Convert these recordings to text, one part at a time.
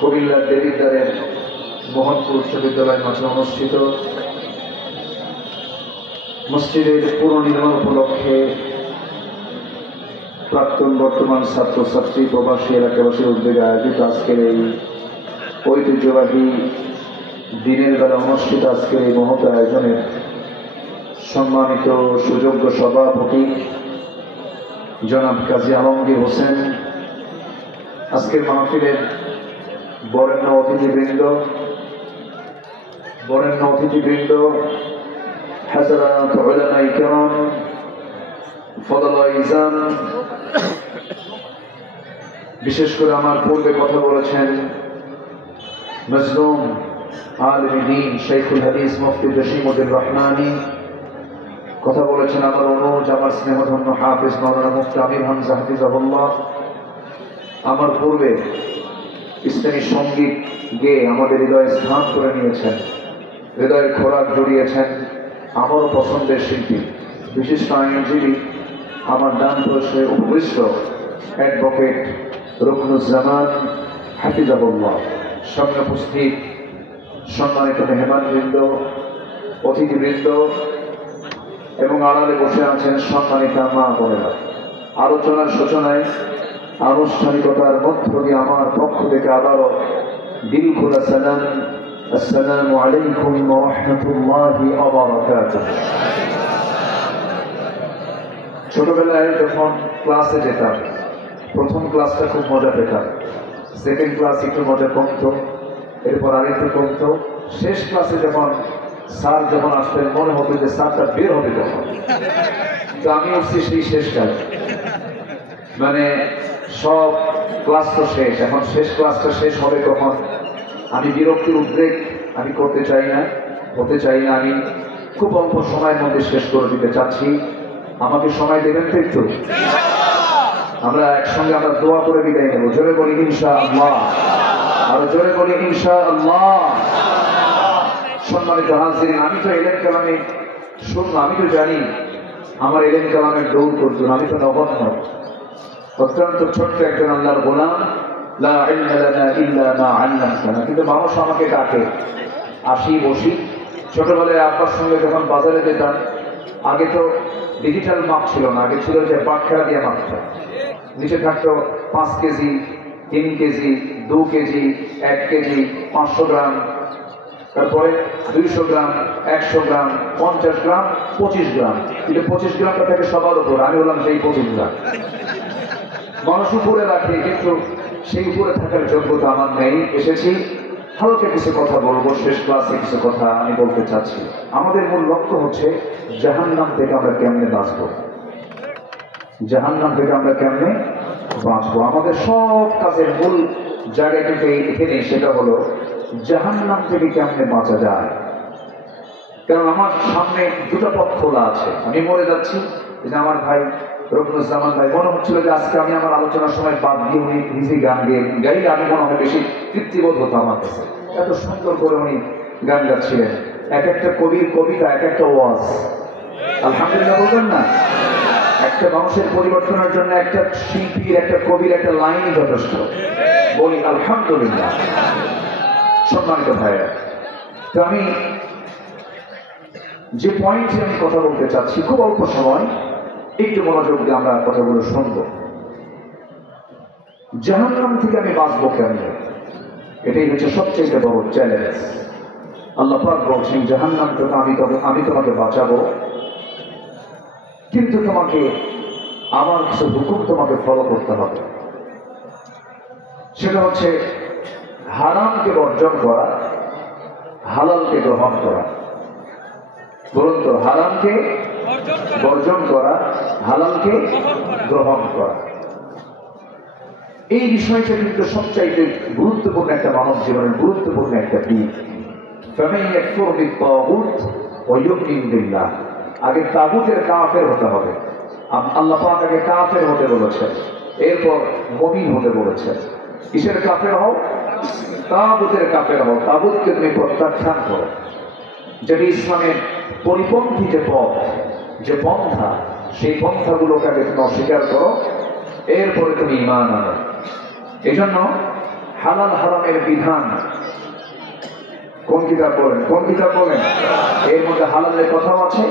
কুমিল্লার দেবিদ্বারের মোহনপুর উচ্চ বিদ্যালয় মাঠে অনুষ্ঠিত মসজিদের পুনর্নির্মাণ উপলক্ষে প্রাক্তন বর্তমান ছাত্রছাত্রী প্রবাসী এলাকাবাসীর উদ্যোগে আয়োজিত আজকের এই ঐতিহ্যবাহী দিনের বেলা অনুষ্ঠিত আজকের এই মহৎ আয়োজনের সম্মানিত সুযোগ্য সভাপতি জনাব কাজী আলমগীর হোসেন, আজকের মাহফিলের বরেণ্য অতিথিবৃন্দ, হাজরাত উলামায়ে কেরাম, ফদলায়ে ইজাম, বিশেষ করে আমার পূর্বে কথা বলেছেন মজলুম আলেম দ্বীন শাইখুল হাদিস মুফতি জসিমউদ্দিন রহমানী, কথা বলেছেন আমার অনুজ, আমার স্নেহধন্য হাফেজ মাওলানা মুফতি আমির হামজা হাফিজাহুল্লাহ। আমার পূর্বে ইসলামী সঙ্গীত গেয়ে আমাদের হৃদয়ে স্থান করে নিয়েছেন, হৃদয়ের খোরাক জড়িয়েছেন আমারও পছন্দের শিল্পী, বিশিষ্ট আইনজীবী, আমার ডান পাশে উপবিষ্ট অ্যাডভোকেট রুকনুজ্জামান হাফিজাহুল্লাহ। সামনে উপস্থিত সম্মানিত মেহমানবৃন্দ, অতিথিবৃন্দ এবং আড়ালে বসে আছেন সম্মানিত মা বোনেরা, আলোচনার সূচনায় আনুষ্ঠানিকতার মধ্য দিয়ে আমার পক্ষ থেকে আবারও দিল খোলা সালাম, আসসালামু আলাইকুম ওয়া রাহমাতুল্লাহি ওয়া বারাকাতুহু। ছোটবেলায় যখন ক্লাসে যেতাম, প্রথম ক্লাসটা খুব মজা পেতাম, সেকেন্ড ক্লাস একটু মজা কমতো, এরপর আরেকটু কমতো, শেষ ক্লাসে যখন স্যার যখন আসতেন মনে হতো যে স্যারটা বের হবে যখন, তো আমি উঠছি সেই শেষটায়, মানে সব ক্লাস তো শেষ, এখন শেষ ক্লাসটা শেষ হবে কখন? আমি বিরক্তির উদ্রেক আমি করতে চাই না, হতে চাই না, আমি খুব অল্প সময়ের মধ্যে শেষ করে দিতে চাচ্ছি। আমাকে সময় দেবেন তো একটু? আমরা একসঙ্গে আমরা দোয়া করে বিদায় নেব। জোরে বলি ইনশাআল্লাহ, আর জোরে বলি ইনশাআল্লাহ। সম্মানিত হাজিরিন, আমি তো এলেম কালামে শুনলাম, আমি তো জানি আমার এলেম কালামের দৌড় করতুন, আমি তো নগণ্য, অত্যন্ত ছোট্ট একজন আল্লাহর গোলাম, লা ইলমা লানা ইল্লা মা আল্লামতানা। কিন্তু মানুষ আমাকে ডাকে, আসি বসি। ছোটবেলায় আব্বার সঙ্গে যখন বাজারে যেতাম, আগে তো ডিজিটাল মাপ ছিল না, আগে ছিল যে বাটখারা দিয়ে মাপটা, নিচে থাকতো 5 কেজি, 3 কেজি, 2 কেজি, 1 কেজি, 500 গ্রাম, তারপরে 200 গ্রাম, 100 গ্রাম, 50 গ্রাম, 25 গ্রাম। কিন্তু 25 গ্রামটা থাকে সবার উপর, আমি হলাম সেই 25 গ্রাম। মানুষ উপরে রাখে, কিন্তু সেই উপরে থাকার যোগ্যতা আমার নেই। এসেছি হালকা কিছু কথা বলবো, শেষ ক্লাসে কিছু কথা আমি বলতে চাচ্ছি। আমাদের মূল লক্ষ্য হচ্ছে জাহান্নাম থেকে আমরা কেমনে বাঁচবো, জাহান্নাম থেকে আমরা কেমনে বাঁচবো। আমাদের সব কাজের মূল জায়গা কিন্তু এখানে, সেটা হলো জাহান্নাম থেকে কেমনে বাঁচা যায়। কারণ আমার সামনে দুটো পথ খোলা আছে, আমি মরে যাচ্ছি, যে আমার ভাই রুকনুজ্জামান ভাই মনে হচ্ছিল যে আজকে আমি আমার আলোচনার সময় বাদ দিয়ে উনি নিজে গান গাইলে আমি মনে হয় বেশি তৃপ্তিবোধ হতো আমার কাছে। এত সুন্দর করে উনি গান গাচ্ছিলেন, এক একটা কবির কবিতা, এক একটা ওয়াজ। আলহামদুলিল্লাহ বলবেন না? একটা মানুষের পরিবর্তনের জন্য একটা শিল্পীর, একটা কবির একটা লাইনই যথেষ্ট। বলি আলহামদুলিল্লাহ। সম্মানিত ভাইরা, তো আমি যে পয়েন্টে আমি কথা বলতে চাচ্ছি, খুব অল্প সময়, একটু মনোযোগ দিয়ে আমরা কথাগুলো শুনবো। জাহান্নাম থেকে আমি বাঁচবো কেমনে, এটাই হচ্ছে সবচেয়ে বড় চ্যালেঞ্জ। আল্লাহ পাক বলছেন জাহান্নাম থেকে আমি তোমাকে বাঁচাবো, কিন্তু তোমাকে আমার কিছু হুকুম তোমাকে ফলো করতে হবে। সেটা হচ্ছে হারামকে বর্জন করা, হালালকে গ্রহণ করা। বলুন তো, হারামকে বর্জন করা, হালালকে গ্রহণ করা। এই বিষয়টা কিন্তু সবচাইতে গুরুত্বপূর্ণ একটা মানব জীবনের গুরুত্বপূর্ণ একটা দিক। আগে তাগুতের কাফের হতে হবে। আল্লাহ পাক আগে কাফের হতে বলেছেন, এরপর মুমিন হতে বলেছেন। কিসের কাফের হও? তাগুতের কাফের হও। তাগুতকে তুমি প্রত্যাখ্যান করো, যেটি ইসলামের পরিপন্থী যে পথ, যে পন্থা, সেই পন্থাগুলোকে আগে তুমি অস্বীকার করো, এরপরে তুমি ঈমান আনো। এই জন্য হালাল হারামের বিধান কোন কিতাব বলেন? কোন কিতাব বলেন? এর মধ্যে হালালের কথাও আছে,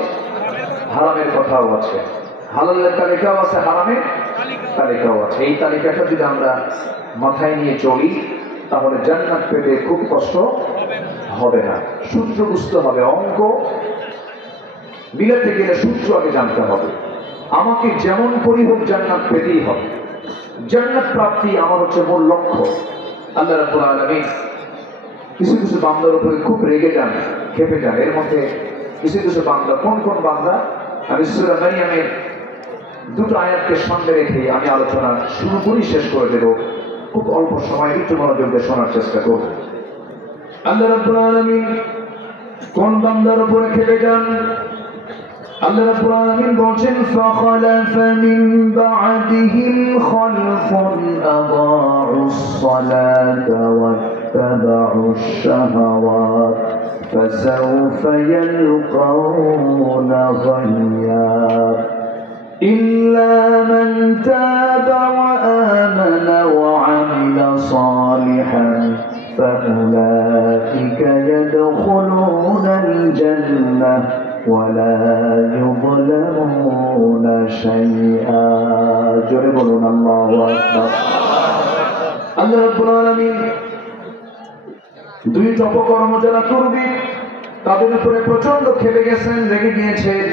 হারামের কথাও আছে। হালালের তালিকাও আছে, হারামের তালিকাও আছে। এই তালিকাটা যদি আমরা মাথায় নিয়ে চলি তাহলে জান্নাত পেতে খুব কষ্ট হবে না। সূত্র বুঝতে হবে, অঙ্ক মিলাতে গেলে সূত্র আগে জানতে হবে। আমাকে যেমন করি হোক জান্নাত পেতেই হবে। জান্নাত প্রাপ্তি আমার হচ্ছে মূল লক্ষ্য। আল্লাহ রাব্বুল আলামিন কিছু কিছু বান্দার উপরে খুব রেগে যান, খেপে যান। এর মধ্যে কিছু কিছু বান্দা, কোন কোন বান্দা আমি সূরা মারইয়ামের দুটো আয়াতকে সামনে রেখে আমি আলোচনা শুরু করি, শেষ করে দেব। খুব অল্প সময় একটু মনোযোগ দিয়ে শোনার চেষ্টা করব। আল্লাহ রাব্বুল আলামিন কোন বান্দার উপরে খেপে যান? আল্লাহ রাব্বুল আলামিন বলেন, ফাখালাফা মিন বা'দিহিম খালফুন আদাউস সালাতা ওয়াত্তাবাউশ শাহাওয়াত ফাসাউফা ইয়ালকাউনা গায়্যা ইল্লা মান তাবা ওয়া আমানা ওয়া আমিলা সালিহান ফাউলাইকা ইয়াদখুলুনাল জান্নাহ ولا يظلمون شيئا জোরে বলুন আল্লাহু আকবার। আল্লাহ রাব্বুল আলামিন দুই অপকর্ম যারা করবে তাদের উপরে প্রচন্ড খেপে গেছেন, রেগে গিয়েছেন।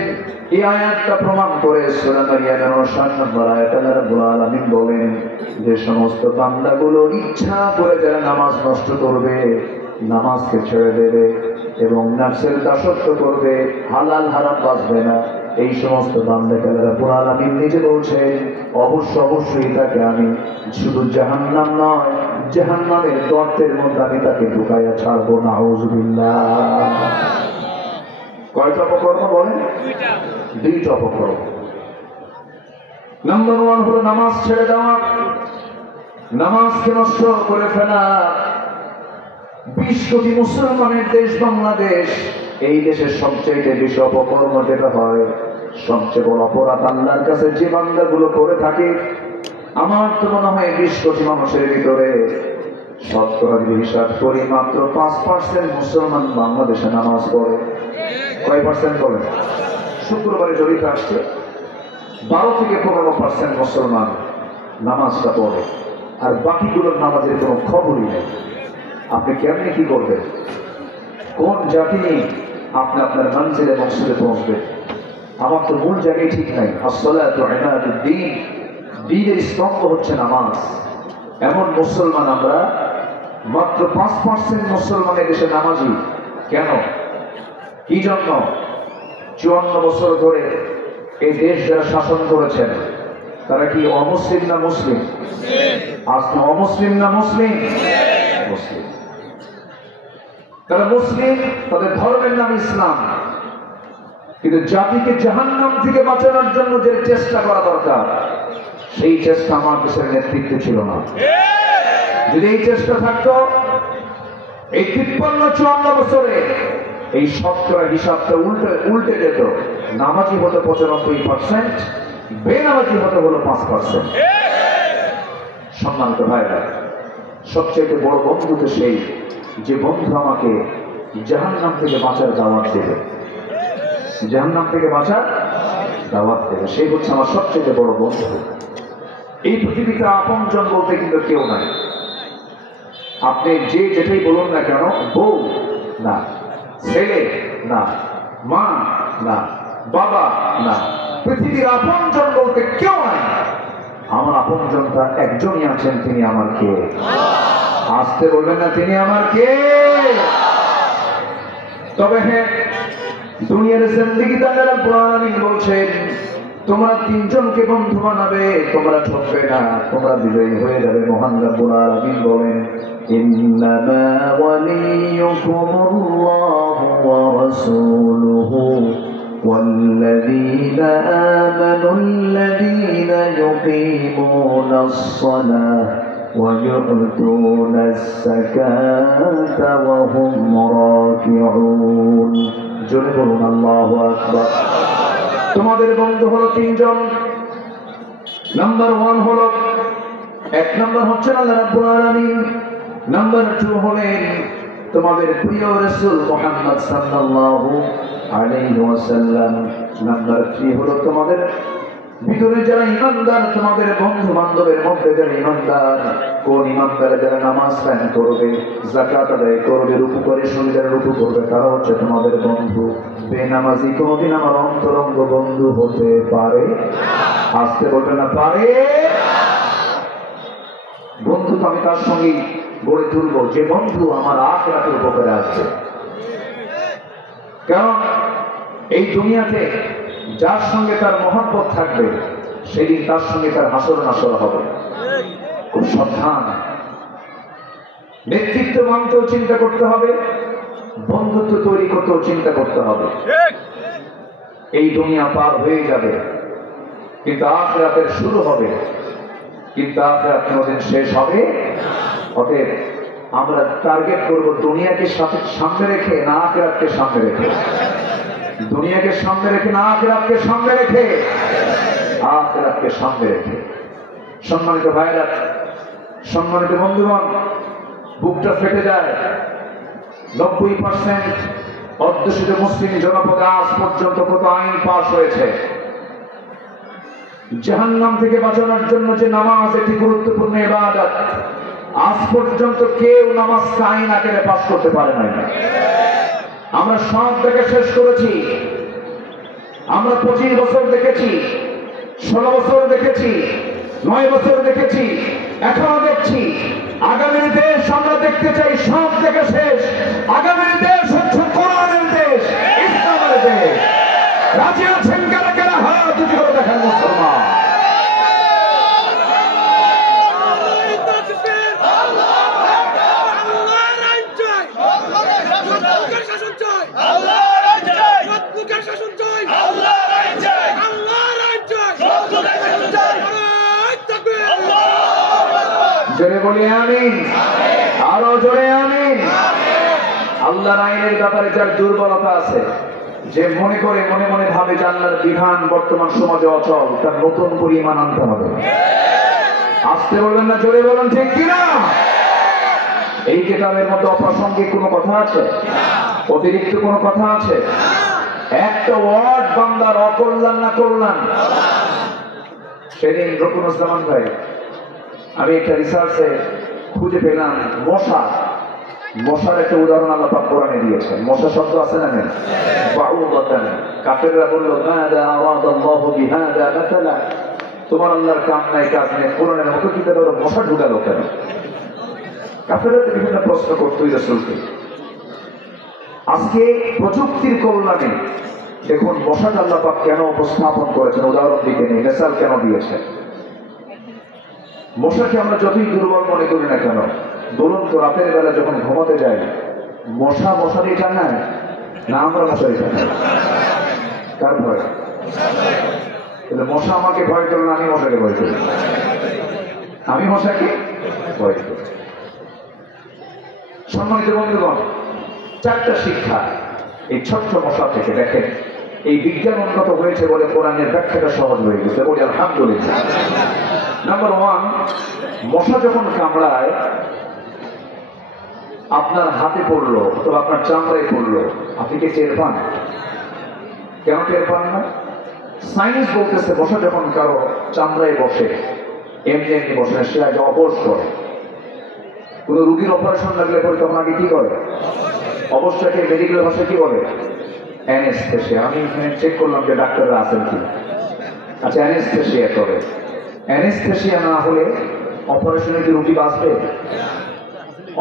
এই আয়াতটা প্রমাণ করে সূরা মারইয়ামের 59 নম্বর আয়াতে আল্লাহ রাব্বুল আলামিন বলেন, যে সমস্ত বান্দাগুলো ইচ্ছা করে যারা নামাজ নষ্ট করবে, নামাজকে ছেড়ে দেবে এবং নফসের দাসত্ব করবে, হালাল হারাম বাঁচবে না, এই সমস্ত বান্দাকে আল্লাহ রাব্বুল আলামিন নিজে বলছেন অবশ্যই তাকে আমি শুধু জাহান্নাম নয়, জাহান্নামের গর্তের মধ্যে আমি তাকে ঢুকাইয়া ছাড়বো। নাউযুবিল্লাহ। কয়টা অপকর্ম বলেন? দুইটা অপকর্ম। নাম্বার 1 হলো নামাজ ছেড়ে দেওয়া, নামাজকে নষ্ট করে ফেলা। 20 কোটি মুসলমানের দেশ বাংলাদেশ। এই দেশের সবচেয়ে বেশি অপকর্ম যেটা হয়, সবচেয়ে বড় অপরাধ আল্লাহর কাছে যে বান্দাগুলো করে থাকে, আমার তো মনে হয় 20 কোটি মানুষের ভিতরে শতকরা হিসাব করি মাত্র 5% মুসলমান বাংলাদেশে নামাজ পড়ে। কয় পার্সেন্ট বলেন? শুক্রবারে জড়িত আসছে 12 থেকে 15% মুসলমান নামাজটা পড়ে, আর বাকিগুলোর নামাজের কোনো খবরই নেই। আপনি কেমনি কি করবেন? কোন জাতি নেই আপনি আপনার মঞ্জিলে মকসুদে পৌঁছবেন? আমার তো মূল জায়গায় ঠিক নাই। আসসালাতু ইমাদুদ্দিন, দ্বীনের স্তম্ভ হচ্ছে নামাজ। এমন মুসলমান আমরা মাত্র 5% মুসলমানের দেশে নামাজি। কেন? কি জন্য? 54 বছর ধরে এই দেশ যারা শাসন করেছেন তারা কি অমুসলিম না মুসলিম? আজকে অমুসলিম না মুসলিম? মুসলিম। তারা মুসলিম, তাদের ধর্মের নাম ইসলাম, কিন্তু জাতিকে জাহান্নাম থেকে বাঁচানোর জন্য যে চেষ্টা করা দরকার সেই চেষ্টা আমার দেশের নেতৃত্বে ছিল না। যদি এই চেষ্টা থাকতো, এই 53-54 বছরে এই শতকরা হিসাবটা উল্টে যেত। নামাজি হতো 95%, বেনামাজি হতে হলো 5%। সম্মানিত ভাইরা, সবচেয়ে বড় বন্ধু তো সেই যে বন্ধু আমাকে জাহান্নাম থেকে বাঁচার দাওয়াত দেবে, জাহান্নাম থেকে বাঁচার দাওয়াত দেবে, সেই হচ্ছে আমার সবচেয়ে বড় বন্ধু। এই পৃথিবীতে আপনজন বলতে কিন্তু কেউ নাই। আপনি যে যেটাই বলুন না কেন, বউ না, ছেলে না, মা না, বাবা না, পৃথিবীর আপনজন বলতে কেউ নাই। আমার আপনজনটা একজনই আছেন, তিনি আমার কে? আসতে বলবেন না, তিনি আমার কে? তবে হ্যাঁ, দুনিয়ার জিন্দেগিতে আল্লাহ রাব্বুল আলামিন বলছেন তোমরা 3 জনকে বন্ধু বানাবে, তোমরা ঠকবে না, তোমরা বিজয়ী হয়ে যাবে। মহান রাব্বুল আলামিন বলেন, ইন্নামা ওয়ালিয়ুকুমুল্লাহু ওয়া রাসূলুহু والذين آمنوا الذين يقيمون الصلاة ويؤتون الزكاة وهم راكعون জোরে বলুন আল্লাহু আকবার। তোমাদের বন্ধু হলো 3 জন। নাম্বার 1 হলো, 1 নম্বর হচ্ছে আল্লাহ রাব্বুল আলামিন, নাম্বার 2 হলেন তোমাদের প্রিয় রাসূল মুহাম্মদ সাল্লাল্লাহু আলাইহি ওয়াসাল্লাম। নাম্বার 3 হলো তোমাদের ভিতরে যারা ইমানদার, তোমাদের বন্ধু বান্ধবের মধ্যে যারা ইমানদার, কোন ইমানদার যারা নামাজ কায়েম করবে, যাকাত আদায় করবে, রুকু করে সুবিধার রুকু করবে, তারা হচ্ছে তোমাদের বন্ধু। বেনামাজি কোনদিন আমার অন্তরঙ্গ বন্ধু হতে পারে? আসতে বলবে না, পারে। বন্ধু তো আমি তার সঙ্গে গড়ে তুলবো যে বন্ধু আমার আখিরাতের উপকারে আসবে। কারণ এই দুনিয়াতে যার সঙ্গে তার মহব্বত থাকবে, সেদিন তার সঙ্গে তার হাসর নাসর হবে। খুব সাবধান। নেতৃত্ব মানতেও চিন্তা করতে হবে, বন্ধুত্ব তৈরি করতেও চিন্তা করতে হবে। এই দুনিয়া পার হয়ে যাবে, কিন্তু আখিরাতের শুরু হবে, কিন্তু আখিরাত কোনদিন শেষ হবে। অতএব আমরা টার্গেট করব দুনিয়াকে সামনে রেখে না আখিরাতকে সামনে রেখে, দুনিয়াকে সামনে রেখে না আখিরাতকে সামনে রেখে, আখিরাতকে সামনে রেখে। সম্মানিত ভাইরা, সম্মানিত বন্ধুগণ, বুকটা ফেটে যায়। 90% অধ্যুষিত মুসলিম জনপদে আজ পর্যন্ত কত আইন পাস হয়েছে। জাহান্নাম থেকে বাঁচানোর জন্য যে নামাজ একটি গুরুত্বপূর্ণ ইবাদত, আজ পর্যন্ত কেউ নামাজ আইন আকারে পাস করতে পারে নাই। আমরা সব দেখে শেষ করেছি। আমরা 25 বছর দেখেছি, 16 বছর দেখেছি, 9 বছর দেখেছি, এখনো দেখছি। আগামীর দেশ আমরা দেখতে চাই, সব দেখে শেষ। আগামীর দেশ হচ্ছে কোরআনের দেশ, ইসলামের দেশ। রাজি আছেন কারা কারা? হাত উঁচু করে দেখেন মুসলমান। জোরে বলি আমিন, আরো জোরে আমিন। আল্লাহর আইনের ব্যাপারে যার দুর্বলতা আছে, যে মনে করে মনে মনে ভাবে যে আল্লাহর বিধান বর্তমান সমাজে অচল, তার নতুন করে ঈমান আনতে হবে। আসতে বলবেন না, জোরে বলেন ঠিক কিনা? এই কিতাবের মধ্যে অপ্রাসঙ্গিক কোনো কথা আছে? অতিরিক্ত কোনো কথা আছে? একটা ওয়ার্ড বান্দার অকল্যাণ না কল্যাণ? সেদিন রকুনুজ্জামান ভাই, আমি একটা রিসার্চে খুঁজে পেলাম, মশার একটা উদাহরণ আল্লাহ পাক কোরআনে দিয়েছেন। মশা শব্দ আছে না? নেই? বাউদাতান। কাফেররা বলল, মাযা আরাদাল্লাহু বিহাযা মাসালা, তোমার আল্লাহর কাম নাই কাজ নেই, কোরআনের মতো কিতাবে মশা ঢুকালো কেন? কাফেররা বিভিন্ন প্রশ্ন করতই রাসূলকে। আজকে প্রযুক্তির কল্যাণে দেখুন মশাকে আল্লাহ পাক কেন উপস্থাপন করেছেন, উদাহরণ দিতে নেই, মেসাল কেন দিয়েছেন। মশাকে আমরা যতই দুর্বল মনে করি না কেন, বলুন তো, রাতের বেলা যখন ঘুমাতে যাই, মশা মশারি টাঙায় না আমরা মশারি টাঙাই? কার ভয়? মশা আমাকে ভয় করে না, আমি মশাকে ভয় করি। আমি মশাকে ভয় করি। সম্মানিত বন্ধুগণ, 4টা শিক্ষা এই ছোট্ট মশা থেকে। দেখেন, এই বিজ্ঞান উন্নত হয়েছে বলে কোরআনের ব্যাখ্যাটা সহজ হয়ে গেছে, বলি আলহামদুলিল্লাহ। নাম্বার 1, মশা যখন কামড়ায়, আপনার হাতে পড়লো অথবা আপনার চামড়ায় পড়লো, আপনি কি টের পান? কেন টের পান না? সায়েন্স বলতেছে মশা যখন কারো চামড়ায় বসে, এমনি এমনি বসে না, সে আগে অবশ করে। কোন রুগীর অপারেশন লাগলে পরে তখন আগে কি করে? অবশ্যটাকে মেডিকেল ভাষায় কি বলে? অ্যানেস্থেসিয়া। আমি এখানে চেক করলাম যে ডাক্তাররা আছেন কি। আচ্ছা, অ্যানেস্থেসিয়া করে। অ্যানেস্থেসিয়া না হলে অপারেশনে কি রুগী বাঁচবে?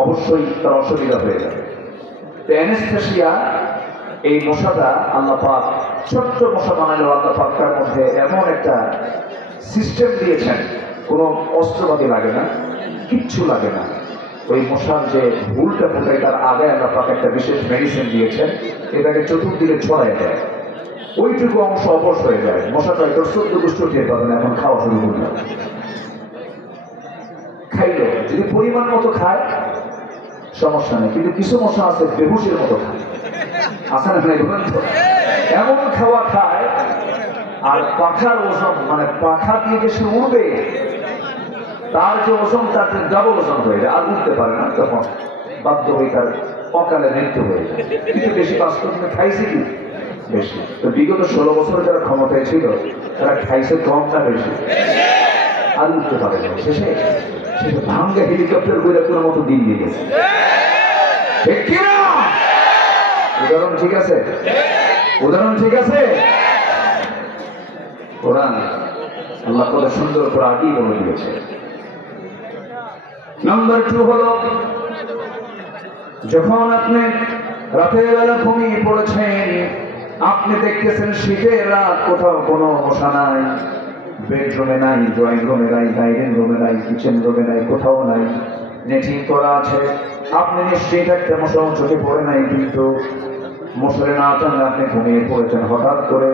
অবশ্যই তার অসুবিধা হয়ে যাবে। তো অ্যানেস্থেসিয়া, এই মশাটা আল্লাহ পাক ছোট্ট মশা বানালো। আল্লাহ পাক তার মধ্যে এমন একটা সিস্টেম দিয়েছেন, কোনো অস্ত্রপাতি লাগে না, কিচ্ছু লাগে না। ওই মশার যে ভুলটা ফুটায় তার আগে আল্লাহ পাক একটা বিশেষ মেডিসিন দিয়েছেন, এটাকে চতুর্দিকে ছড়ায় দেয়। ওইটুকু অংশ অবশ হয়ে যায়। মশাটা একটু সদ্য দুষ্ট টের পাবে না, এখন খাওয়া শুরু করল। খাইলো, যদি পরিমাণ মতো খায় সমস্যা নেই, কিন্তু কিছু মশা আছে বেহুশের মতো খায়, আছে না? এমন খাওয়া খায়, আর পাখার ওজন, মানে পাখা দিয়ে যে সে উড়বে, তার যে ওজন তার ডাবল ওজন হয়ে যায়, আর উঠতে পারে না, তখন বাধ্য হয়ে তার অকালে মৃত্যু হয়ে যায়। কিন্তু বেশি বাস্তব খাইছে কি বেশি। তো বিগত 16 বছর যারা ক্ষমতায় ছিল তারা খাইছে কম না বেশি, আর উঠতে পারে না। শেষে ভাঙ্গা হেলিকপ্টার করে কোনো মতো দিন দিয়ে গেছে। ঠিক কিনা? উদাহরণ ঠিক আছে? উদাহরণ ঠিক আছে? কোরআন আল্লাহ কত সুন্দর করে আগেই বলে দিয়েছে। নাম্বার 2 হলো, যখন আপনি রাতের বেলা ঘুমিয়ে পড়েছেন, আপনি দেখতেছেন শীতের রাত, কোথাও কোনো মশা নাই, বেডরুমে নাই, ড্রয়িং রুমে নাই, ডাইনিং রুমে নাই, কিচেন রুমে নাই, কোথাও নাই, নেটিং করা আছে। আপনি নিশ্চিত একটা মশা চোখে পড়ে নাই, কিন্তু মশারে না টানলে আপনি ঘুমিয়ে পড়েছেন। হঠাৎ করে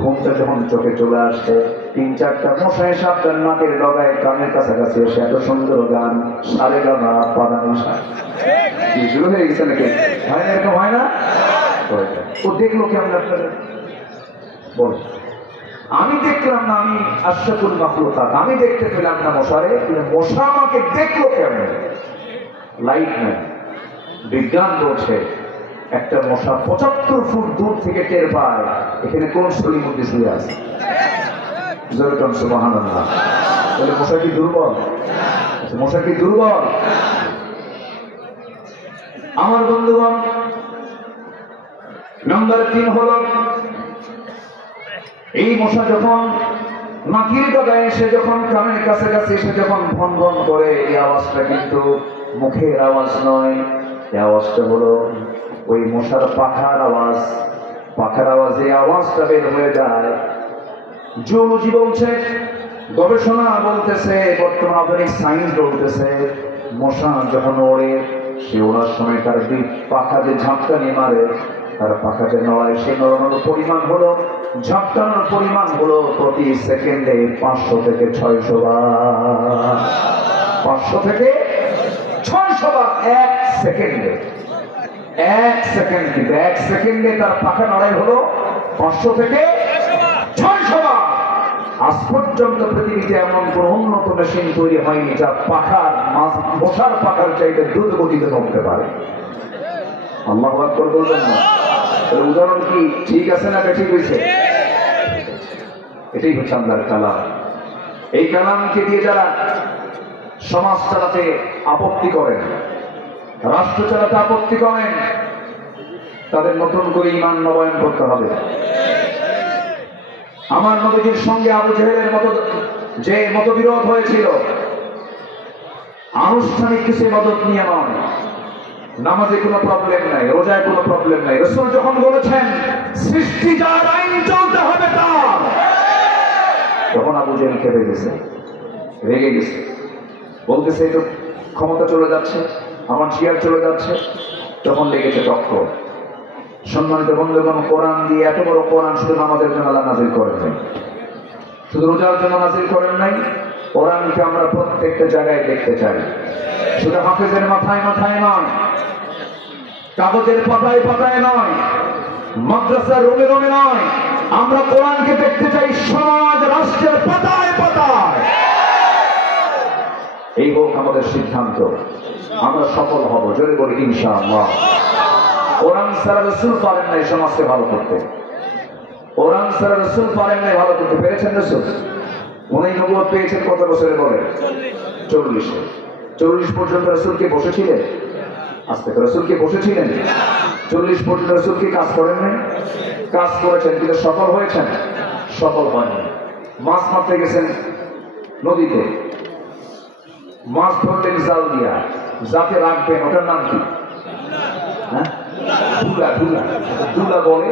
ঘুমটা যখন চোখে চলে আসছে, 3-4টা মশা এসে আপনার নাকের ডগায় কানের কাছাকাছি এসে এত সুন্দর গান, সারে গানা পাদা মশা কি শুরু হয়ে গেছে নাকি? হয় না? এরকম হয় না? ও দেখলো কেমন আপনার বল? আমি দেখলাম না, আমি আশরাফুল মাখলুকাত, আমি দেখতে পেলাম না মশারে, মশা আমাকে দেখলো কেমন? লাইট নাই। বিজ্ঞান বলছে একটা মশা 75 ফুট দূর থেকে টের পায় এখানে কোন শরীর মধ্যে শুয়ে আছে। যেরকম সুবহানাল্লাহ। তাহলে মশা কি দুর্বল? মশা কি দুর্বল? আমার বন্ধুগণ, নাম্বার 3 হলো, এই মশা যখন নাকির ডগায় এসে, যখন কানের কাছাকাছি এসে যখন ভন ভন করে, এই আওয়াজটা কিন্তু মুখের আওয়াজ নয়, এই আওয়াজটা হলো ওই মশার পাখার আওয়াজ। পাখার আওয়াজে আওয়াজটা বের হয়ে যায়। জিওলজি বলছে, গবেষণা বলতেছে, বর্তমান আধুনিক সায়েন্স বলতেছে, মশা যখন ওড়ে, সে ওড়ার সময় তার পাখা যে ঝাপটানি মারে, তার পাখা যে নড়ায়, সে নড়ানোর পরিমাণ হলো, ঝাপটানোর পরিমাণ হলো প্রতি সেকেন্ডে 500 থেকে 600 বার। 500 থেকে 600 বার এক সেকেন্ডে। 1 সেকেন্ড, কিন্তু 1 সেকেন্ডে তার পাখা নড়াই হলো 500 থেকে 600 বার। আজ পর্যন্ত পৃথিবীতে এমন কোন উন্নত মেশিন তৈরি হয়নি যা পাখার মশার পাখার চাইতে দ্রুত গতিতে নড়তে পারে। আল্লাহু আকবার বলবেন না? উদাহরণ কি ঠিক আছে না ঠিক হয়েছে? এটাই হচ্ছে আল্লাহর কালাম। এই কালামকে দিয়ে যারা সমাজ চালাতে আপত্তি করেন, রাষ্ট্র চালাতে আপত্তি করেন, তাদের নতুন করে ঈমান নবায়ন করতে হবে। আমার নবীজির সঙ্গে আবু জেহেলের মতো যে মতবিরোধ হয়েছিল, আনুষ্ঠানিক কিছু মদত নিয়ে নয়, নামাজে কোনো প্রবলেম নাই, রোজায় কোনো প্রবলেম নাই। রাসূল যখন বলেছেন সৃষ্টি যার, আইন চলতে হবে তার, তখন আবু জেহেল কেঁপে গেছে, রেগে গেছে, বলতেছে এই তো ক্ষমতা চলে যাচ্ছে, আমার চেয়ার চলে যাচ্ছে। তখন লেগেছে টক্কর। সম্মানিত বন্ধুগণ, কোরআন দিয়ে এত বড় কোরআন শুধু নামাজের জন্য আল্লাহ নাযিল করেন নাই, শুধু রোজার জন্য নাযিল করেন নাই। কোরআনকে আমরা প্রত্যেকটা জায়গায় দেখতে চাই, শুধু হাফেজের মাথায় মাথায় নয়, কাগজের পাতায় পাতায় নয়, মাদ্রাসার রুমে রুমে নয়। আমরা কোরআনকে দেখতে চাই সমাজ রাষ্ট্রের পাতায় পাতায়। এই হোক আমাদের সিদ্ধান্ত, আমরা সফল হব। জোরে বলি ইনশাআল্লাহ। কোরআন ছাড়া রাসূল পারেন নাই সমাজকে ভালো করতে। কোরআন ছাড়া রাসূল পারেন নাই ভালো করতে। পেরেছেন রাসূল? উনি নবুয়ত পেয়েছেন কত বছরে বলে? 40। 40 পর্যন্ত রাসূল কি বসেছিলেন? আজকে রাসূল কি বসেছিলেন? 40 পর্যন্ত রাসূল কি কাজ করেন নাই? কাজ করেছেন, কিন্তু সফল হয়েছেন? সফল হয়নি। মাছ মারতে গেছেন নদীতে, মাছ ধরলেন জাল দিয়া, যাতে রাখবেন ওটার নাম কি? হ্যাঁ, ধুলা। ধুলা ধুলা বলে,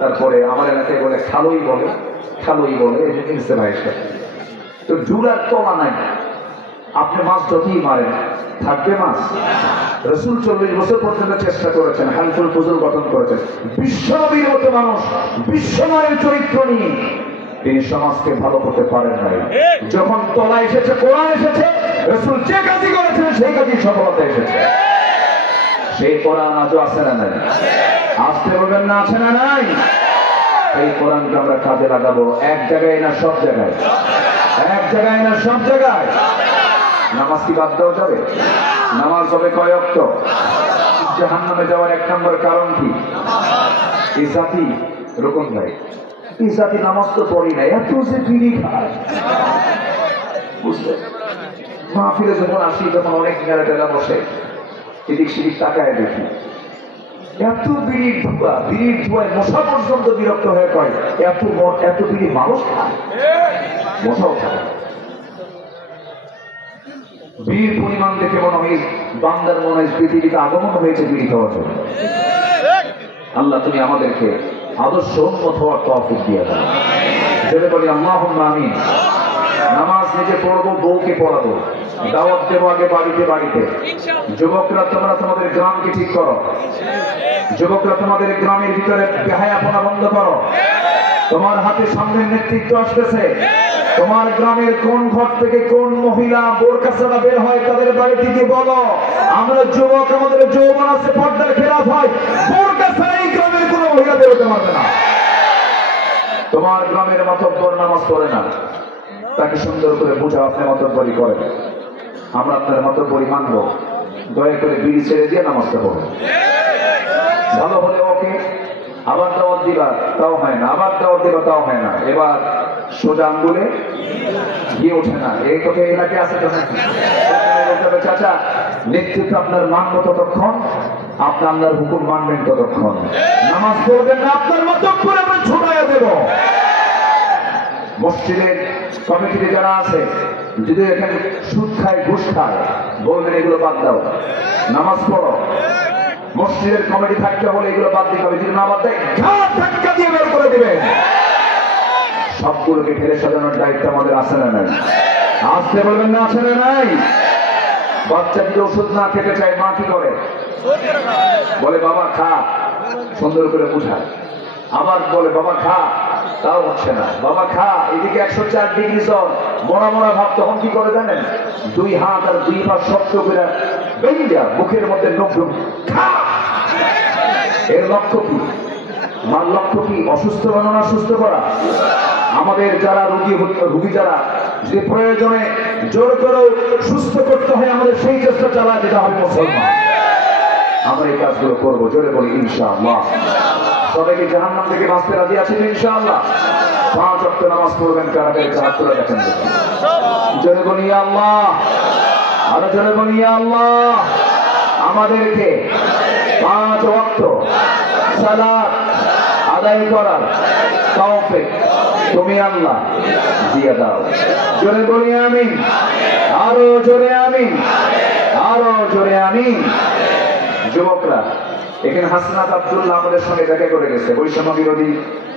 তারপরে আমার এলাকায় বলে খালই বলে, খালই বলে। তো ধুলার তলা নাই, আপনি মাছ যতই মারেন থাকবে মাছ? রাসূল 40 বছর পর্যন্ত চেষ্টা করেছেন, হালফুল ফুজুল গঠন করেছেন। বিশ্বনবীর মতো মানুষ বিশ্বনয়ের চরিত্র নিয়ে তিনি সমাজকে ভালো করতে পারেন নাই। যখন তলা এসেছে, কোরআন এসেছে, রাসূল যে কাজই করেছেন সেই কাজই সফলতা এসেছে। সেই কোরআন আজও আছে না নাই? আসতে বলবেন না আছে না নাই? এই কোরআনকে আমরা কাজে লাগাবো, এক জায়গায় না সব জায়গায়, এক জায়গায় না সব জায়গায়। নামাজ কি বাদ দেওয়া যাবে? নামাজ হবে কয় ওয়াক্ত? জাহান্নামে যাওয়ার 1 নম্বর কারণ কি? এই জাতি রকম ভাই, এই জাতি নামাজ তো পড়ি না, এত যে বিড়ি খায়। বুঝলেন? মাহফিলে যখন আসি তখন অনেক মেলা টেলা বসে, এদিক সেদিক তাকায় দেখি এত বিড়ির ধোঁয়া, বিড়ির ধোঁয়ায় মশা পর্যন্ত বিরক্ত হয়ে কয় এত বিড়ি মানুষ খায়, মশাও খায়। বিড়ির পরিমাণ দেখে মনে হয় বান্দার মনে হয় পৃথিবীতে আগমন হয়েছে বিড়ি খাওয়ার জন্য। আল্লাহ তুমি আমাদেরকে আদর্শ উন্মত হওয়ার তৌফিক দিয়ে দাও। যেটা বলি আল্লাহুম্মা আমিন। নামাজ নিজে পড়বো, বউকে পড়াবো, দাওয়াত দেবো আগে বাড়িতে বাড়িতে। যুবকরা তোমরা তোমাদের গ্রামকে ঠিক করো, যুবকরা তোমাদের গ্রামের ভিতরে বেহায়াপনা বন্ধ করো। তোমার হাতে সামনের নেতৃত্ব আসতেছে, তোমার গ্রামের কোন ঘর থেকে কোন মহিলা বোরকা ছাড়া বের হয় তাদের বাড়িতে গিয়ে বলো আমরা যুবক, আমাদের যৌবন আছে, পর্দার খেলাফ হয়, বোরকা ছাড়া এই গ্রামের কোন মহিলা বেরোতে পারবে না। তোমার গ্রামের মাতব্বর নামাজ পড়ে না, তাকে সুন্দর করে বুঝা আপনি মাতব্বরি করেন, আমরা আপনার মাতব্বরি মানবো, দয়া করে বিড়ি ছেড়ে দিয়ে নামাজটা পড়বেন। ভালো হলে ওকে, আবার দাওয়াত দিবা তাও হয় না, আবার দাওয়াত দিবা তাও হয় না, এবার সোজা আঙ্গুলে গিয়ে ওঠে না। এই কথা এলাকায় আছে তো নাকি? চাচা নেতৃত্ব আপনার মানবো ততক্ষণ, আপনি আল্লাহর হুকুম মানবেন ততক্ষণ। নামাজ পড়বেন না, আপনার মাতব্বর আমরা ছোটাইয়া দেব। মসজিদের কমিটিতে যারা আছে যদি এখানে সুদ খায় ঘুষ খায় বলবেন এগুলো বাদ দাও, নামাজ পড়ো। মসজিদের কমিটি থাকতে হলে এগুলো বাদ দিতে হবে, যদি না বাদ দেয় ঘাট ধাক্কা দিয়ে বের করে দিবেন। সবগুলোকে ঠেলে সাজানোর দায়িত্ব আমাদের আছে না নাই? আসতে বলবেন না, আছে না নাই? বাচ্চা যদি ওষুধ না খেতে চায় মা কি করে? বলে বাবা খা, সুন্দর করে বুঝায়। আবার বলে বাবা খা, তাও হচ্ছে না, বাবা খা, এদিকে 104 ডিগ্রি জ্বর, মরা মরা ভাব, তখন কি করে জানেন? 2 হাত আর 2 পা শক্ত করে বেরিয়ে মুখের মধ্যে নখ খা। এর লক্ষ্য কি? মার লক্ষ্য কি? অসুস্থ বানানো, সুস্থ করা। আমাদের যারা রোগী যারা যে প্রয়োজনে জোর করে সুস্থ করতে হয়, আমাদের সেই চেষ্টা চালায় যেতে হবে মুসলমান। আমরা এই কাজগুলো করবো, জোরে বলি ইনশাআল্লাহ। সবাইকে জাহান্নাম থেকে বাঁচতে রাজি আছেন ইনশাআল্লাহ? 5 ওয়াক্ত নামাজ পড়বেন, কারাগারে হাত তুলে দেখেন, জোরে বলি আল্লাহ, আরো জোরে বলি আল্লাহ। আমাদেরকে 5 ওয়াক্ত সালাত আদায় করার তৌফিক তুমি আল্লাহ দিয়ে দাও। জোরে বলি আমিন, আরো জোরে আমিন, আরো জোরে আমিন। যুবকরা এখানে হাসনাত আব্দুল্লাহ আমাদের সঙ্গে দেখা করে গেছে, বৈষম্য বিরোধী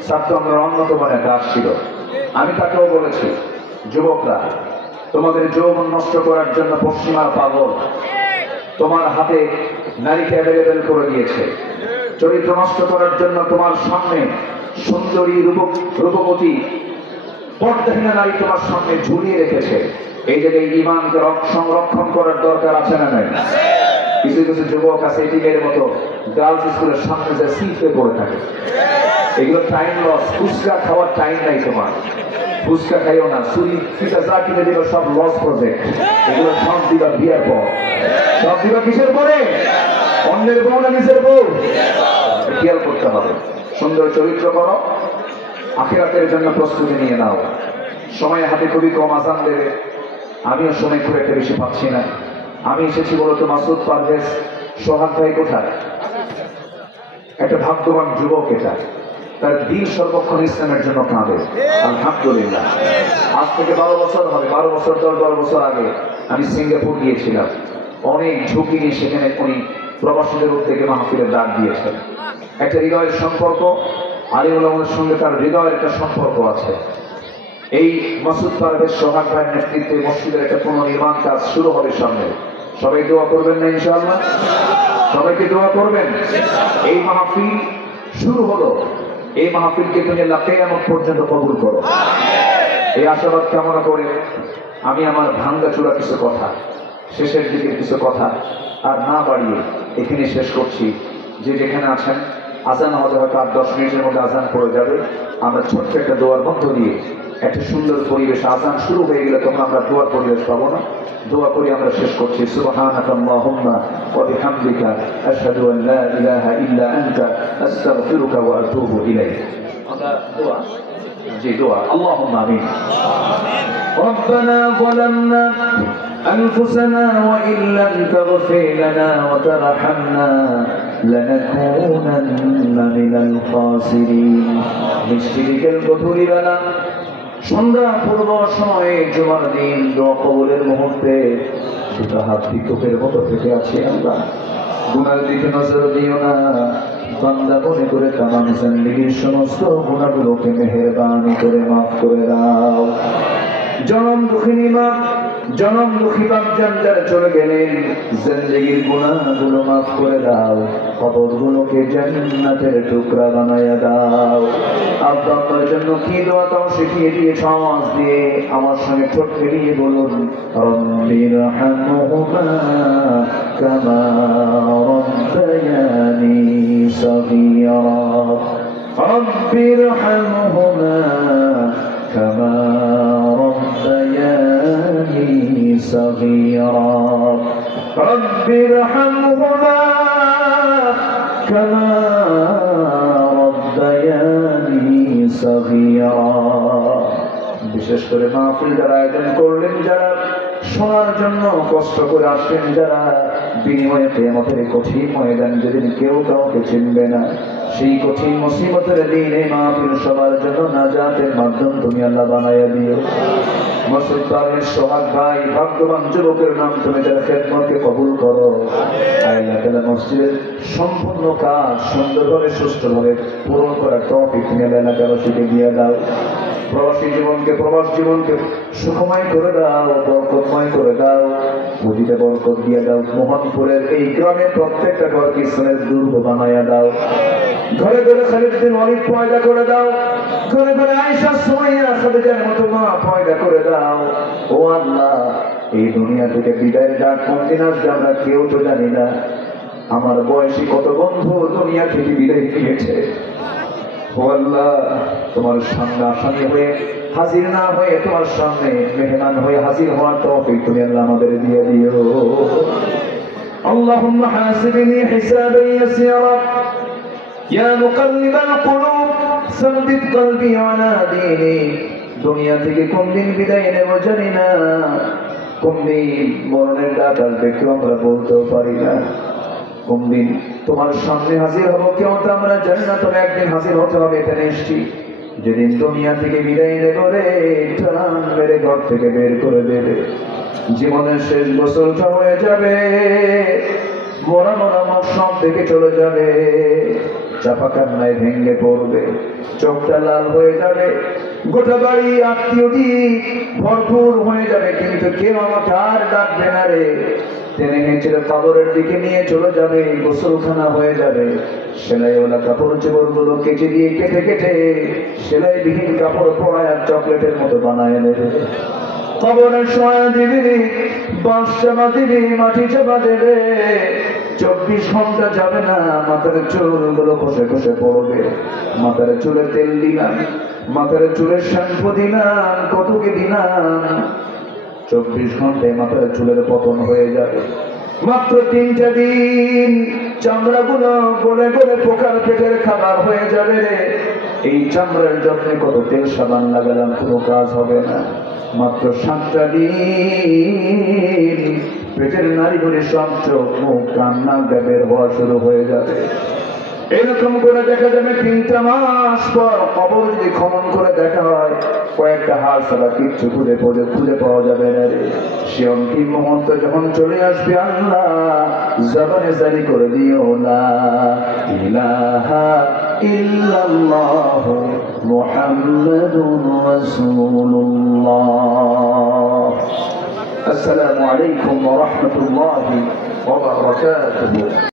ছাত্র আমরা অন্যতম নেতা আসছিল। আমি তাকেও বলেছি, যুবকরা তোমাদের যৌবন নষ্ট করার জন্য পশ্চিমার পাগল তোমার হাতে নারীকে অ্যাভেলেবেল করে দিয়েছে, চরিত্র নষ্ট করার জন্য তোমার সামনে সুন্দরী রূপবতী পর্দাহীনা নারী তোমার সামনে ঝুলিয়ে রেখেছে। এই জায়গায় ঈমানকে সংরক্ষণ করার দরকার আছে না নাই? কিছু কিছু যুবক আছে এটিমের মতো গার্লস স্কুলের সামনে যে সিটে পড়ে থাকে, এগুলো টাইম লস। ফুচকা খাওয়ার টাইম নাই তোমার, ফুচকা খাইও না, চুরি ফিটা যা কিনে দিল সব লস প্রজেক্ট। এগুলো সব দিবা বিয়ার পর, সব দিবা কিসের পরে? অন্যের বউ না নিজের বউ? খেয়াল করতে হবে। সুন্দর চরিত্র করো, আখিরাতের জন্য প্রস্তুতি নিয়ে নাও। সময় হাতে খুবই কম, আজান দেবে, আমিও সময় খুব একটা বেশি পাচ্ছি না। আমি এসেছি বলতো মাসুদ পারভেজ সোহাগ ভাই কোথায়? একটা ভাগ্যবান যুবক, এটা তার দিন সর্বক্ষণ ইসলামের জন্য কাঁদে। আলহামদুলিল্লাহ, আজ থেকে 12 বছর হবে, 12 বছর 10-12 বছর আগে আমি সিঙ্গাপুর গিয়েছিলাম। অনেক ঝুঁকি নিয়ে সেখানে উনি প্রবাসীদের উদ্যোগে মাহফিলের ডাক দিয়েছেন। একটা হৃদয়ের সম্পর্ক, আলিমুল আমাদের সঙ্গে তার হৃদয়ের একটা সম্পর্ক আছে। এই মাসুদ পারভেজ সোহাগ ভাইয়ের নেতৃত্বে মসজিদের একটা পুনর্নির্মাণ কাজ শুরু হবে সামনে। সবাই দোয়া করবেন না ইনশাআল্লাহ? সবাইকে দোয়া করবেন। এই মাহফিল শুরু হলো, এই মাহফিলকে তুমি আল্লাহ কিয়ামত পর্যন্ত কবুল করো, এই আশাবাদ কামনা করে আমি আমার ভাঙ্গা চূড়া কিছু কথা, শেষের দিকের কিছু কথা আর না বাড়িয়ে এখানে শেষ করছি। যে যেখানে আছেন, আজান হয়তো 8-10 মিনিটের মধ্যে আজান পড়ে যাবে। আমরা ছোট্ট একটা দোয়ার মধ্য দিয়ে একটা সুন্দর পরিবেশ, আযান শুরু হয়ে গেলে তখন আমরা দোয়ার পরিবেশ পাবো না। দোয়া করে আমরা শেষ করছি, সুবহানাকা আল্লাহুম্মা ওয়া বিহামদিকা আশহাদু আন লা ইলাহা ইল্লা আনতা আস্তাগফিরুকা ওয়া আতুবু ইলাইক। আমরা দোয়া, জি দোয়া, আল্লাহুম্মা আমিন। ربنا ظلمنا أنفسنا وإن لم تغفر لنا وترحمنا لنكونن من الخاسرين। মিষ্টিকের গধূলি বেলা, সন্ধ্যা পূর্ব সময়ে, জুমার দিন, দোয়া কবুলের মুহূর্তে দুটো হাত বিক্ষোভের মতো থেকে আছি আল্লাহ। গুনার দিকে নজর দিও না, বান্দা মনে করে তামাম জিন্দেগীর সমস্ত গুনাহগুলোকে মেহেরবানি করে মাফ করে দাও। জনম দুঃখিনী মা, জনম দুঃখী বাপ যারা চলে গেলেন, জিন্দেগীর গুনাহগুলো মাফ করে দাও, কবরগুলোকে জান্নাতের টুকরা বানায়া দাও। আব্বা আম্মার জন্য কি দোয়া তাও শিখিয়ে দিয়ে সাজ দিয়ে আমার সঙ্গে ঠোঁট মিলিয়ে বলুন, রব্বিরহামহুমা কামা রব্বায়ানি সগীরা, রব্বিরহামহুমা কামা ربياني صغيرا رب ارحمهما كما ربياني صغيرا। বিশেষ করে মাহফিল যারা আয়োজন করলেন, যারা শোনার জন্য কষ্ট করে আসলেন, যারা বিনিময়ে কিয়ামতের কঠিন ময়দান যেদিন কেউ কাউকে চিনবে না, সেই কঠিন মুসিবতের দিনে মাহফিল সবার জন্য নাজাতের মাধ্যম তুমি আল্লাহ বানাইয়া দিও। মসজিদ পাড়ের সোহাগ ভাই, ভাগ্যবান যুবকের নাম তুমি যারা খেদমতকে কবুল করো। আল্লাহ তাআলা মসজিদের সম্পূর্ণ কাজ সুন্দরভাবে সুষ্ঠুভাবে পূরণ করার তৌফিক তুমি আল্লাহ তাআলাকে দিয়ে দাও। প্রবাসী জীবনকে, প্রবাস জীবনকে সুখময় করে দাও, বরকতময় করে দাও, বুঝিতে বরকত দিয়ে দাও। মোহনপুরের এই গ্রামের প্রত্যেকটা ঘরকে ইসলামের দুর্গ বানাইয়া দাও। ঘরে ঘরে খালিদ বিন ওয়ালিদ পয়দা করে দাও, ঘরে ঘরে আয়েশা, সুমাইয়া, খাদিজার মতো মা পয়দা করে দাও। ও আল্লাহ, এই দুনিয়া থেকে বিদায়ের ডাক কোন দিন আসবে আমরা কেউ তো জানি না। আমার বয়সী কত বন্ধু দুনিয়া থেকে বিদায় নিয়েছে। ও আল্লাহ, তোমার সামনে আসামি হয়ে হাজির না হয়ে তোমার সামনে মেহমান হয়ে হাজির হওয়ার তৌফিক তুমি আল্লাহ আমাদের দিয়ে দিও। اللهم حاسبني حسابا يسيرا يا مقلب القلوب ثبت قلبي على دينك। দুনিয়া থেকে কোন দিন বিদায় নেব জানি না, কোন দিন মরণের ডাক আসবে কেউ আমরা বলতেও পারি না, কোন দিন তোমার সামনে হাজির হবো কেউ তো আমরা জানি না, তবে একদিন হাজির হতে হবে এটা নিশ্চিত। যেদিন দুনিয়া থেকে বিদায় নেব রে, টান মেরে ঘর থেকে বের করে দেবে, জীবনের শেষ গোসলটা হয়ে যাবে, মরা মরা মুখ সব থেকে চলে যাবে, চাপা কান্নায় ভেঙে পড়বে, চোখটা লাল হয়ে যাবে, গোটা বাড়ি আত্মীয় ভরপুর হয়ে যাবে, কিন্তু কেউ আমাকে আর ডাকবে না রে। টেনে হেঁচড়ে কবরের দিকে নিয়ে চলে যাবে, গোসলখানা হয়ে যাবে, সেলাইওয়ালা কাপড় চোপড় গুলো কেটে দিয়ে কেটে কেটে সেলাই বিহীন কাপড় পরায় আর চকলেটের মতো বানায় নেবে। কবরের সহায় দিবি, বাঁশ চাপা দিবি, মাটি চাপা দেবে, 24 ঘন্টা যাবে না, মাথার চুলগুলো খসে খসে পড়বে। মাথার চুলে তেল দিলাম, মাথার চুলের শ্যাম্পু দিলাম, কত কি দিলাম, 24 ঘন্টায় মাথার চুলের পতন হয়ে যাবে। মাত্র 3টা দিন চামড়াগুলো গলে গলে পোকার পেটের খাবার হয়ে যাবে রে। এই চামড়ার যত্নে কত তেল সাবান লাগালাম, কোনো কাজ হবে না। মাত্র 7টা দিন পেটের নাড়িগুলি সব চোখ মুখ কান নাক বের হওয়া শুরু হয়ে যাবে। এরকম করে দেখা যাবে 3টা মাস পর কবর যদি খনন করে দেখা হয়, কয়েকটা হাড় ছাড়া কিচ্ছু খুঁজে পাওয়া যাবে না রে। সে অন্তিম মুহূর্ত যখন চলে আসবে, আল্লাহ জবানে জারি করে দিও না ইলাহা ইল্লাল্লাহ মুহাম্মাদুর রাসূলুল্লাহ। আসসালামু আলাইকুম ওয়া রাহমাতুল্লাহি ওয়া বারাকাতুহু।